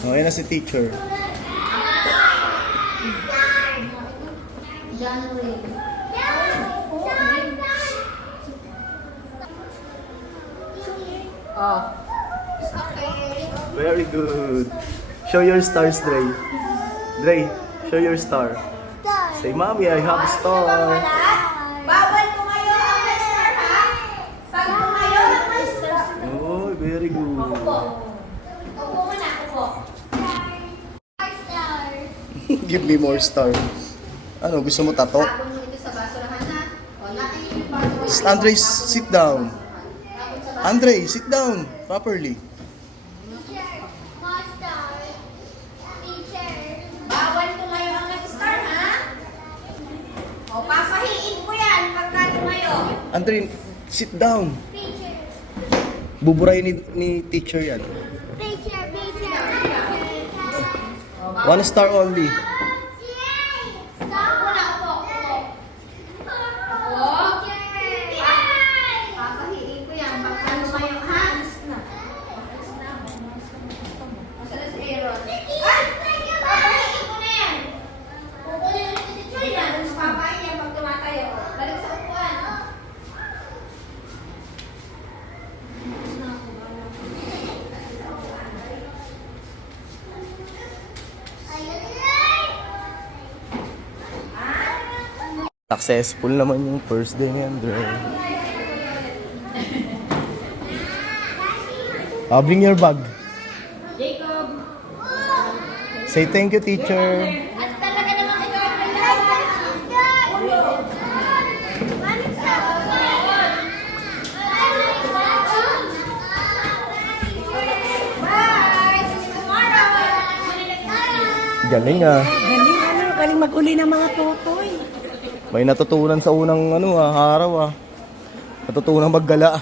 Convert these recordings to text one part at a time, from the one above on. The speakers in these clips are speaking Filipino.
Oh, yan na si teacher. January. Oh. Very good. Show your stars, Dre. Dre, show your star. Say, Mommy, I have a star. Bawal tumayo ang master, ha? Pag tumayo ang master. Oh, very good. Upo. Upo muna, upo. Give me more star. Ano, gusto mo tato? Tapon mo ito sa basurahan, ha? O, natin yung basurahan. Andre, sit down. Andre, sit down properly. Bawal tumayo ang master, ha? O, papahiin ko yan pagka tumayo. Andre, sit down. Buburay ni teacher yan. One star only. Upo na, upo. Upo. Papahiin ko yan pagka tumayo, ha? Masala si Aaron. Ay! Papahiin ko na yan. Kukunin ulit si teacher yan. Tapos papahiin yan pag tumatayo. Balik sa upuan. Successful naman yung first day ni Andre. Bring your bag. Jacob. Say thank you, teacher. At talaga namang ikaw ang kailangan. Bye! See you tomorrow! Galing ah. Galing mag-uli ng mga tutoy. May natutunan sa unang araw ah. Natutunan maggala.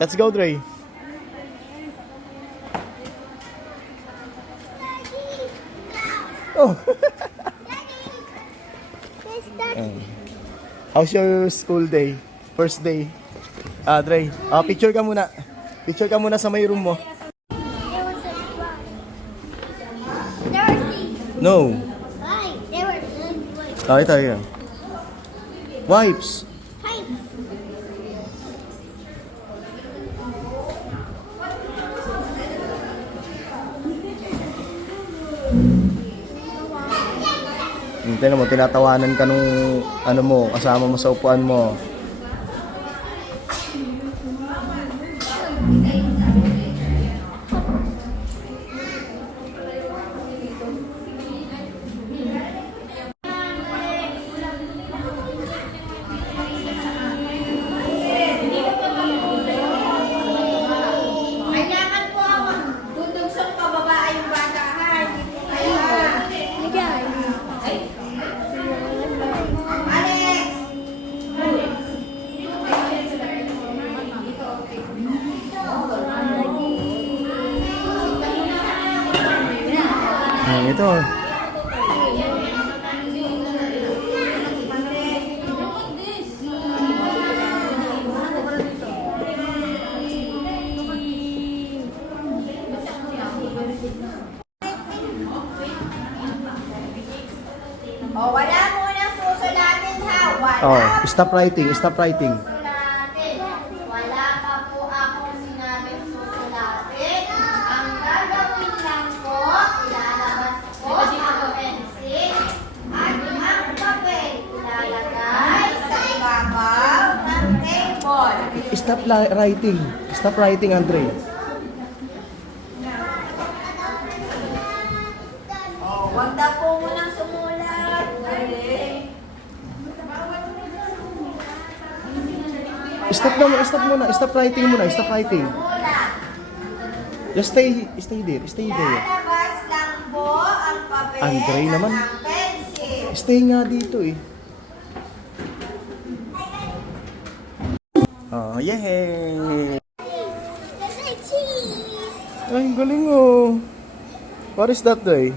Let's go, Dre. Oh. How's your school day? First day. Dre. Picture ka muna. Picture ka muna sa may room mo. No. Tayo. Wipes. Tingnan mo, tinatawanan ka nung kasama mo sa upuan mo. Kailangan po ako dudugsong pababa yung bata, ha? Hindi po kayo, ha? Alex! Ito. O, wala munang susulatin, ha? Wala Stop writing. susulatin. Wala pa po akong sinabing susulatin. Ang gagawin lang po, ilalabas ko ang pencil at ang papel ilalagay sa ibabaw ng table. Stop writing. Stop writing, Andre. Huwag na po munang sumulat. Okay. Stop muna. Stop writing muna. Stop writing. Sumulat. Just stay there. Stay there. Lalabas lang po ang papel Andre at naman. ang pencil. Stay nga dito eh. Yay! Ay, galing oh. What is that, Day?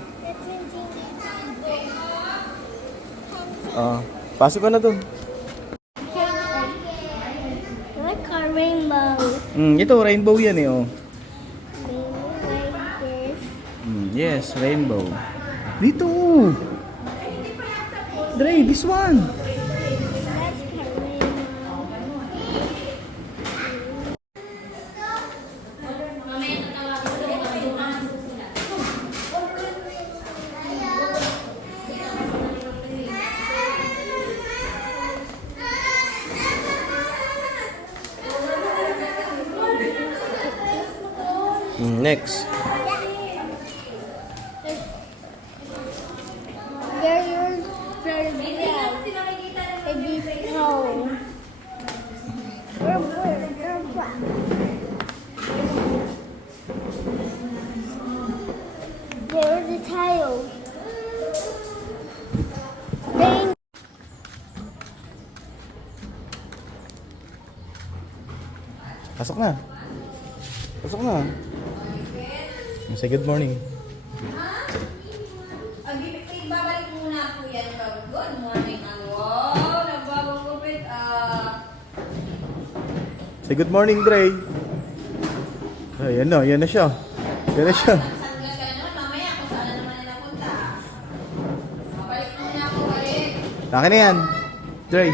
Pasok ka na doon. Like a rainbow. Ito, rainbow yan eh, oh. Rainbow right there. Yes, rainbow. Dito. Dre, this one. Next. There's a deep hole. There's a tile. Bang. Pasok na. Pasok na. Say good morning. Babalik muna po yan. Good morning. Wow, nagbabagupit. Say good morning, Dre. Ay, yan na siya. Yan na siya. Sunglass ka na naman. Mamaya kung saan na naman nila punta. Babalik muna ako. Balik. Akin na yan. Dre.